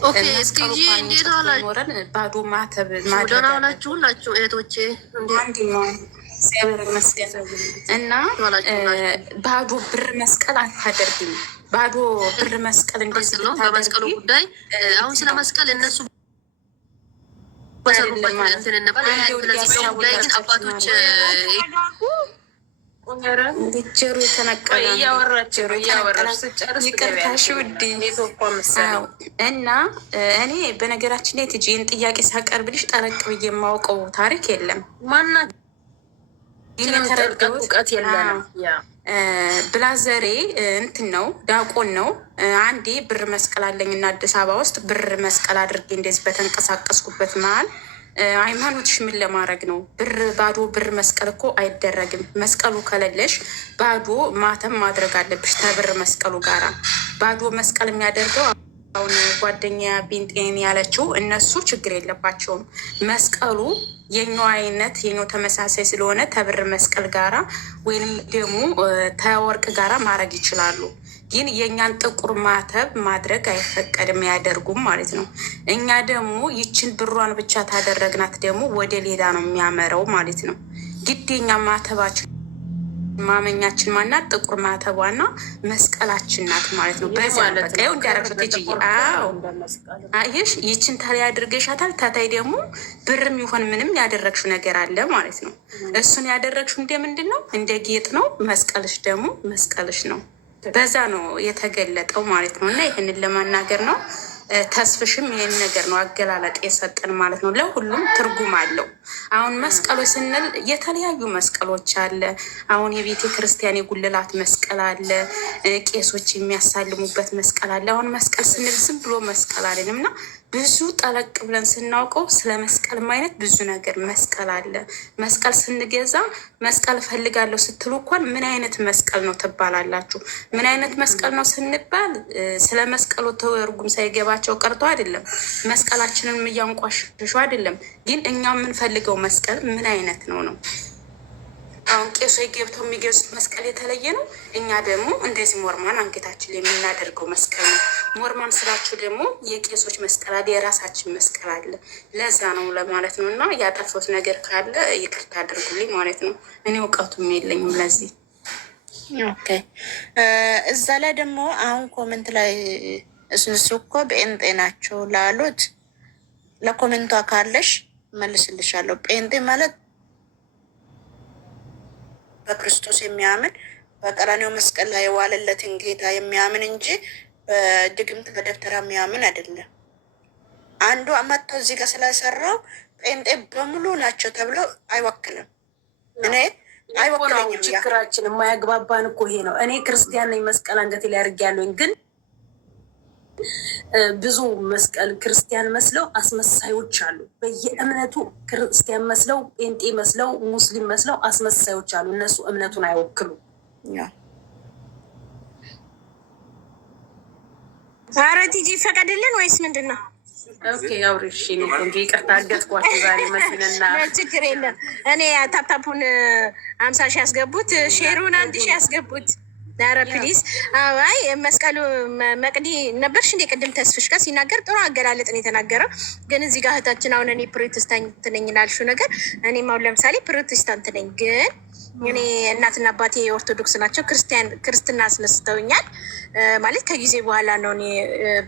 ኦኬ እስቲጂ እንዴት ዋላችሁ? ኖረን ባዶ ማተብ ደህና ዋላችሁ ሁላችሁ እህቶቼ? አንድ ነው እግዚአብሔር ይመስገን። እና ባዶ ብር መስቀል አታደርግም። ባዶ ብር መስቀል እንደዚህ ነው። በመስቀሉ ጉዳይ አሁን ስለ መስቀል እነሱ በሰሩበት እንትን ነበር። ስለዚህ ጉዳይ ግን አባቶች ጆሮ የተነቀለ ይቅርታሽ ውዴ። እና እኔ በነገራችን ላይ ትጂን ጥያቄ ሳቀርብልሽ ጠለቅ ብዬ የማውቀው ታሪክ የለም። ማናት እውቀት የለም። ብላዘሬ እንትን ነው ዳቆን ነው። አንዴ ብር መስቀል አለኝ እና አዲስ አበባ ውስጥ ብር መስቀል አድርጌ እንደዚህ በተንቀሳቀስኩበት መሀል ሃይማኖትሽ ምን ለማድረግ ነው? ባዶ ብር መስቀል እኮ አይደረግም። መስቀሉ ከሌለሽ ባዶ ማተም ማድረግ አለብሽ ተብር መስቀሉ ጋራ። ባዶ መስቀል የሚያደርገው አሁን ጓደኛ ቢንጤን ያለችው እነሱ ችግር የለባቸውም። መስቀሉ የኛው አይነት የኛው ተመሳሳይ ስለሆነ ተብር መስቀል ጋራ ወይንም ደግሞ ተወርቅ ጋራ ማድረግ ይችላሉ። ግን የእኛን ጥቁር ማተብ ማድረግ አይፈቀድም፣ ያደርጉም ማለት ነው። እኛ ደግሞ ይችን ብሯን ብቻ ታደረግናት ደግሞ ወደ ሌላ ነው የሚያመረው ማለት ነው። ግድ የኛ ማተባችን ማመኛችን ማናት? ጥቁር ማተቧና መስቀላችን ናት ማለት ነው። በዚያ በቃ ይኸው እንዲያረግሹት እጅ ይሽ ይችን ታዲያ ያድርገሻታል። ታታይ ደግሞ ብርም ይሆን ምንም ያደረግሽው ነገር አለ ማለት ነው። እሱን ያደረግሽው እንደ ምንድን ነው? እንደ ጌጥ ነው። መስቀልሽ ደግሞ መስቀልሽ ነው። በዛ ነው የተገለጠው ማለት ነው። እና ይህንን ለማናገር ነው። ተስፍሽም ይህን ነገር ነው አገላለጥ የሰጠን ማለት ነው። ለሁሉም ትርጉም አለው። አሁን መስቀሎች ስንል የተለያዩ መስቀሎች አለ። አሁን የቤተ ክርስቲያን የጉልላት መስቀል አለ፣ ቄሶች የሚያሳልሙበት መስቀል አለ። አሁን መስቀል ስንል ዝም ብሎ መስቀል አለንም እና ብዙ ጠለቅ ብለን ስናውቀው ስለ መስቀል አይነት ብዙ ነገር መስቀል አለ። መስቀል ስንገዛ መስቀል እፈልጋለሁ ስትሉ እንኳን ምን አይነት መስቀል ነው ትባላላችሁ። ምን አይነት መስቀል ነው ስንባል ስለ መስቀሉ ትርጉም ሳይገባቸው ቀርቶ አይደለም። መስቀላችንን እያንቋሸሹ አይደለም። ግን እኛ የምንፈልገው መስቀል ምን አይነት ነው ነው። አሁን ቄሶች ገብተው የሚገዙት መስቀል የተለየ ነው። እኛ ደግሞ እንደዚህ ሞርማን አንገታችን ላይ የምናደርገው መስቀል ነው። ሞርማን ስላችሁ ደግሞ የቄሶች መስቀል አለ፣ የራሳችን መስቀል አለ። ለዛ ነው ለማለት ነው። እና ያጠፉት ነገር ካለ ይቅርታ አድርጉልኝ ማለት ነው። እኔ እውቀቱም የለኝም ለዚህ። ኦኬ እዛ ላይ ደግሞ አሁን ኮመንት ላይ እሱ እኮ ጴንጤ ናቸው ላሉት ለኮመንቷ ካለሽ መልስልሻለሁ። ጴንጤ ማለት በክርስቶስ የሚያምን በቀራኔው መስቀል ላይ የዋለለትን ጌታ የሚያምን እንጂ በድግምት በደብተራ የሚያምን አይደለም። አንዱ አመጥቶ እዚህ ጋር ስለሰራው ጴንጤ በሙሉ ናቸው ተብሎ አይወክልም። እኔ አይወክለኝም። ችግራችን የማያግባባን እኮ ይሄ ነው። እኔ ክርስቲያን ነኝ፣ መስቀል አንገቴ ላይ አድርጌያለሁኝ። ግን ብዙ መስቀል ክርስቲያን መስለው አስመሳዮች አሉ። በየእምነቱ ክርስቲያን መስለው ጴንጤ መስለው ሙስሊም መስለው አስመሳዮች አሉ። እነሱ እምነቱን አይወክሉም። ኧረ ቲጂ ፈቀድልን ወይስ ምንድን ነው? ኦኬ አውሪሽ እንጂ ይቅርታ አገጥኳቸው ዛሬ መስልና ችግር የለም። እኔ ታፕታፑን 50 ሺህ ያስገቡት፣ ሼሩን 1 ሺህ ያስገቡት። ኧረ ፕሊዝ። አይ መስቀሉ መቅዲ ነበርሽ እንደ ቅድም ተስፍሽ ጋር ሲናገር ጥሩ አገላለጥ ነው የተናገረው። ግን እዚህ ጋር እህታችን አሁን እኔ ፕሮቴስታንት ነኝ ላልሽው ነገር እኔም አሁን ለምሳሌ ፕሮቴስታንት ነኝ፣ ግን እኔ እናትና አባቴ ኦርቶዶክስ ናቸው። ክርስትና አስነስተውኛል ማለት ከጊዜ በኋላ ነው እኔ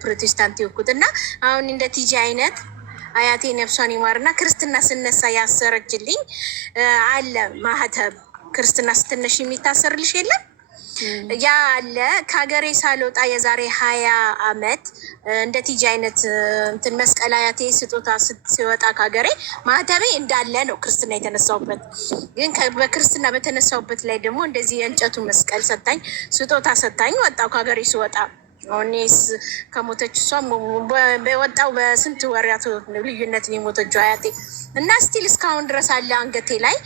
ፕሮቴስታንት የወኩት። እና አሁን እንደ ቲጂ አይነት አያቴ ነፍሷን ይማርና ክርስትና ስነሳ ያሰረችልኝ አለ ማህተብ። ክርስትና ስትነሽ የሚታሰርልሽ የለም ያ አለ። ከሀገሬ ሳልወጣ የዛሬ 20 አመት እንደ ቲጂ አይነት እንትን መስቀል አያቴ ስጦታ ሲወጣ ከሀገሬ ማህተቤ እንዳለ ነው ክርስትና የተነሳውበት። ግን በክርስትና በተነሳውበት ላይ ደግሞ እንደዚህ የእንጨቱ መስቀል ሰታኝ ስጦታ ሰታኝ ወጣው ከሀገሬ ስወጣ። እኔስ ከሞተች እሷ በወጣው በስንት ወሪያቱ ልዩነት ነው የሞተችው አያቴ። እና ስቲል እስካሁን ድረስ አለ አንገቴ ላይ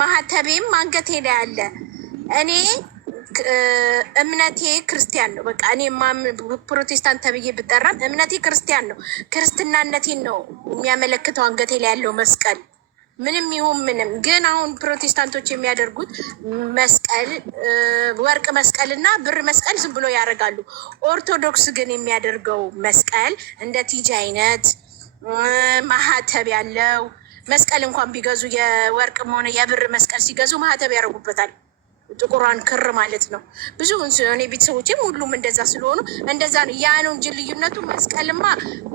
ማህተቤም አንገቴ ላይ አለ። እኔ እምነቴ ክርስቲያን ነው። በቃ እኔ ፕሮቴስታንት ተብዬ ብጠራም እምነቴ ክርስቲያን ነው። ክርስትናነቴን ነው የሚያመለክተው አንገቴ ላይ ያለው መስቀል። ምንም ይሁን ምንም። ግን አሁን ፕሮቴስታንቶች የሚያደርጉት መስቀል፣ ወርቅ መስቀል እና ብር መስቀል ዝም ብሎ ያደርጋሉ። ኦርቶዶክስ ግን የሚያደርገው መስቀል እንደ ቲጂ አይነት ማህተብ ያለው መስቀል እንኳን ቢገዙ የወርቅም ሆነ የብር መስቀል ሲገዙ ማህተብ ያደርጉበታል። ጥቁሯን ክር ማለት ነው። ብዙ እኔ ቤተሰቦችም ሁሉም እንደዛ ስለሆኑ እንደዛ ነው። ያ ነው እንጂ ልዩነቱ። መስቀልማ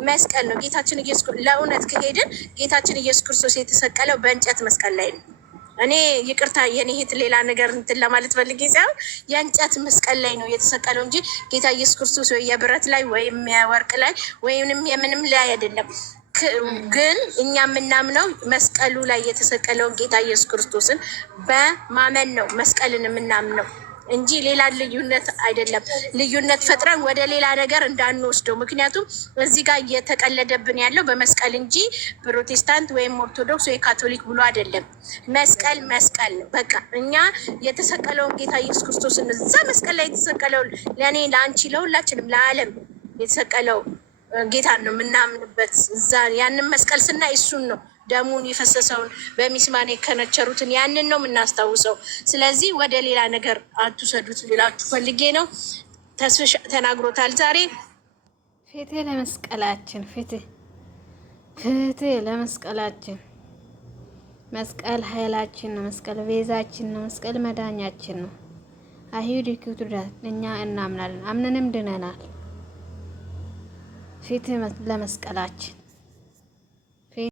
መስቀል ነው። ጌታችን ኢየሱስ ለእውነት ከሄድን ጌታችን ኢየሱስ ክርስቶስ የተሰቀለው በእንጨት መስቀል ላይ ነው። እኔ ይቅርታ የኔ እህት ሌላ ነገር እንትን ለማለት ፈልጌ ሳይሆን የእንጨት መስቀል ላይ ነው የተሰቀለው እንጂ ጌታ ኢየሱስ ክርስቶስ ወይ የብረት ላይ ወይም የወርቅ ላይ ወይም የምንም ላይ አይደለም። ግን እኛ የምናምነው መስቀሉ ላይ የተሰቀለውን ጌታ ኢየሱስ ክርስቶስን በማመን ነው መስቀልን የምናምነው እንጂ ሌላ ልዩነት አይደለም። ልዩነት ፈጥረን ወደ ሌላ ነገር እንዳንወስደው። ምክንያቱም እዚህ ጋር እየተቀለደብን ያለው በመስቀል እንጂ ፕሮቴስታንት ወይም ኦርቶዶክስ ወይ ካቶሊክ ብሎ አይደለም። መስቀል መስቀል በቃ እኛ የተሰቀለውን ጌታ ኢየሱስ ክርስቶስን እዛ መስቀል ላይ የተሰቀለውን ለእኔ፣ ለአንቺ፣ ለሁላችንም ለዓለም የተሰቀለው ጌታን ነው የምናምንበት። እዛ ያንን መስቀል ስናይ እሱን ነው ደሙን የፈሰሰውን በሚስማር የከነቸሩትን ያንን ነው የምናስታውሰው። ስለዚህ ወደ ሌላ ነገር አትውሰዱት ልላችሁ ፈልጌ ነው። ተስፍሽ ተናግሮታል ዛሬ። ፍትህ ለመስቀላችን፣ ፍትህ ለመስቀላችን። መስቀል ኃይላችን ነው። መስቀል ቤዛችን ነው። መስቀል መዳኛችን ነው። አይሁድ ይክዱታል፣ እኛ እናምናለን። አምነንም ድነናል። ፍትህ ለመስቀላችን።